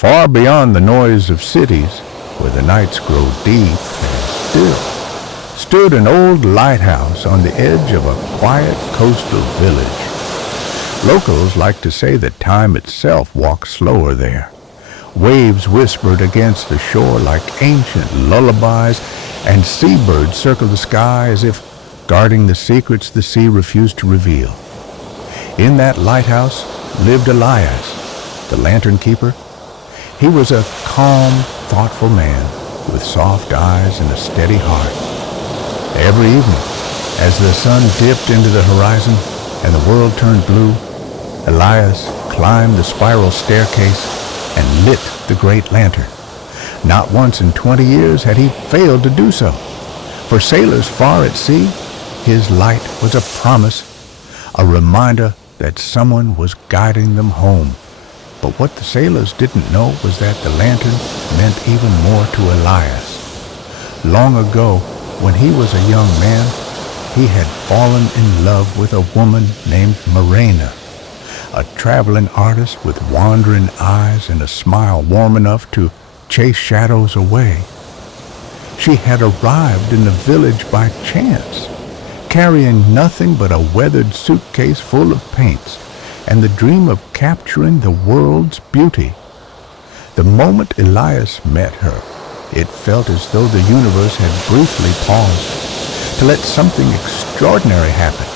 Far beyond the noise of cities, where the nights grow deep and still, stood an old lighthouse on the edge of a quiet coastal village. Locals like to say that time itself walks slower there. Waves whispered against the shore like ancient lullabies, and seabirds circled the sky as if guarding the secrets the sea refused to reveal. In that lighthouse lived Elias, the lantern keeper. He was a calm, thoughtful man with soft eyes and a steady heart. Every evening, as the sun dipped into the horizon and the world turned blue, Elias climbed the spiral staircase and lit the great lantern. Not once in 20 years had he failed to do so. For sailors far at sea, his light was a promise, a reminder that someone was guiding them home. But what the sailors didn't know was that the lantern meant even more to Elias. Long ago, when he was a young man, he had fallen in love with a woman named Marina, a traveling artist with wandering eyes and a smile warm enough to chase shadows away. She had arrived in the village by chance, carrying nothing but a weathered suitcase full of paints and the dream of capturing the world's beauty. The moment Elias met her, it felt as though the universe had briefly paused to let something extraordinary happen.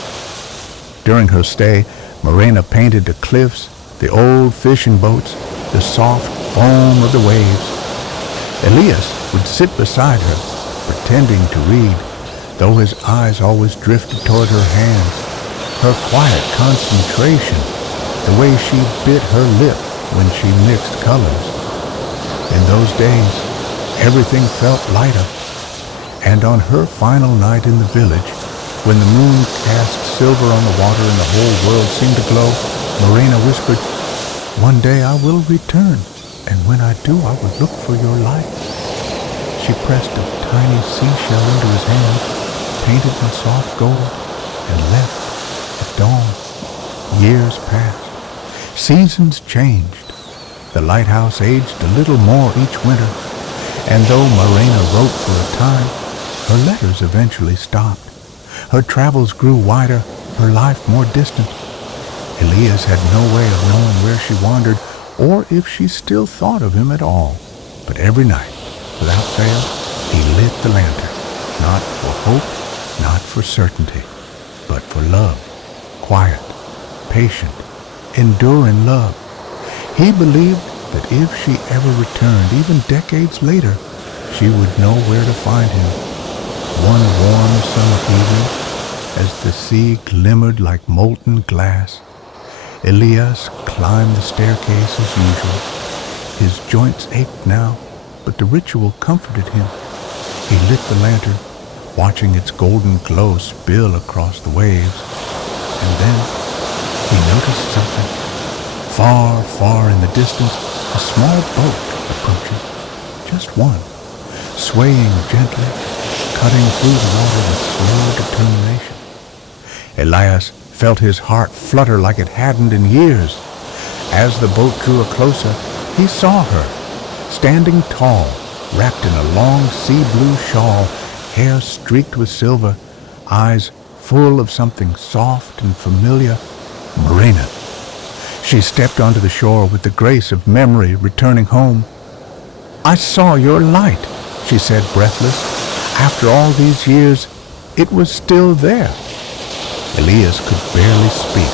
During her stay, Marina painted the cliffs, the old fishing boats, the soft foam of the waves. Elias would sit beside her, pretending to read, though his eyes always drifted toward her hands. Her quiet concentration, the way she bit her lip when she mixed colors. In those days, everything felt lighter, and on her final night in the village, when the moon cast silver on the water and the whole world seemed to glow, Marina whispered, "One day I will return, and when I do, I will look for your light." She pressed a tiny seashell into his hand, painted in soft gold, and left at dawn. Years passed. Seasons changed. The lighthouse aged a little more each winter, and though Marina wrote for a time, her letters eventually stopped. Her travels grew wider, her life more distant. Elias had no way of knowing where she wandered or if she still thought of him at all. But every night, without fail, he lit the lantern, not for hope, not for certainty, but for love, quiet, patient, enduring love. He believed that if she ever returned, even decades later, she would know where to find him. One warm summer evening, as the sea glimmered like molten glass, Elias climbed the staircase as usual. His joints ached now, but the ritual comforted him. He lit the lantern, watching its golden glow spill across the waves, and then he noticed something. Far, far in the distance, a small boat approaching, just one, swaying gently, cutting through the water with slow determination. Elias felt his heart flutter like it hadn't in years. As the boat drew closer, he saw her, standing tall, wrapped in a long sea-blue shawl, hair streaked with silver, eyes full of something soft and familiar. Marina. She stepped onto the shore with the grace of memory returning home. "I saw your light," she said, breathless. After all these years, it was still there. Elias could barely speak.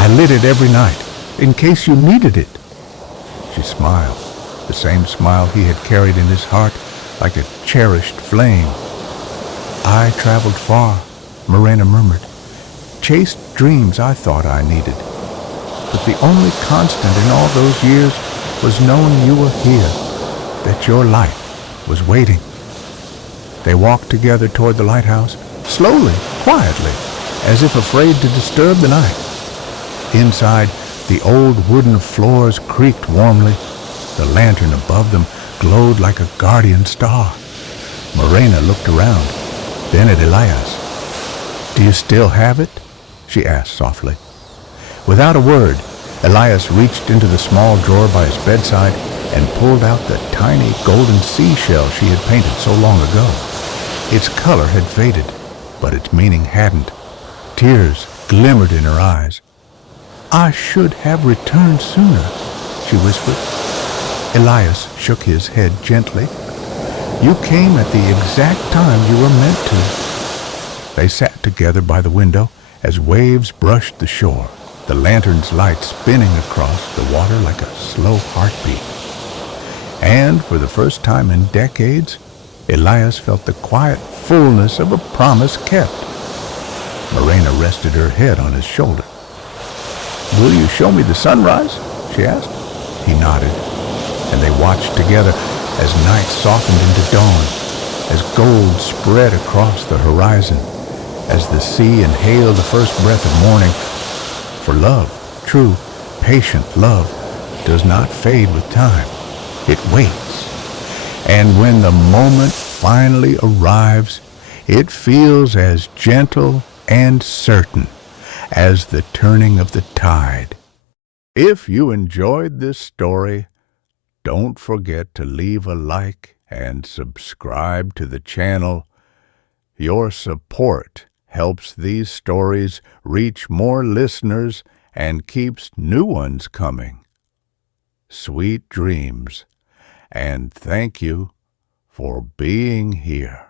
"I lit it every night, in case you needed it." She smiled, the same smile he had carried in his heart like a cherished flame. "I traveled far," Marina murmured. "Chased dreams I thought I needed. But the only constant in all those years was knowing you were here, that your light was waiting." They walked together toward the lighthouse, slowly, quietly, as if afraid to disturb the night. Inside, the old wooden floors creaked warmly. The lantern above them glowed like a guardian star. Marina looked around, then at Elias. "Do you still have it?" she asked softly. Without a word, Elias reached into the small drawer by his bedside and pulled out the tiny golden seashell she had painted so long ago. Its color had faded, but its meaning hadn't. Tears glimmered in her eyes. "I should have returned sooner," she whispered. Elias shook his head gently. "You came at the exact time you were meant to." They sat together by the window as waves brushed the shore, the lantern's light spinning across the water like a slow heartbeat. And for the first time in decades, Elias felt the quiet fullness of a promise kept. Morena rested her head on his shoulder. "Will you show me the sunrise?" she asked. He nodded, and they watched together as night softened into dawn, as gold spread across the horizon, as the sea inhaled the first breath of morning. For love, true, patient love, does not fade with time. It waits. And when the moment finally arrives, it feels as gentle and certain as the turning of the tide. If you enjoyed this story, don't forget to leave a like and subscribe to the channel. Your support helps these stories reach more listeners and keeps new ones coming. Sweet dreams, and thank you for being here.